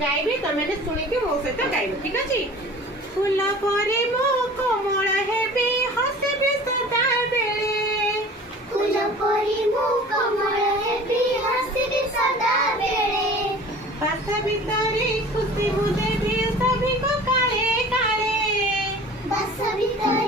गाइबे तमेने सुनी के मो सहित गाइबे ठीक अछि फूल परे मो कोमल हेबे हसबे सदा बेले फूल परी मु कमल हेबी हंसबी सदा बेले पासा भीतरे खुशी देवी सभी को काले काले बस भीतर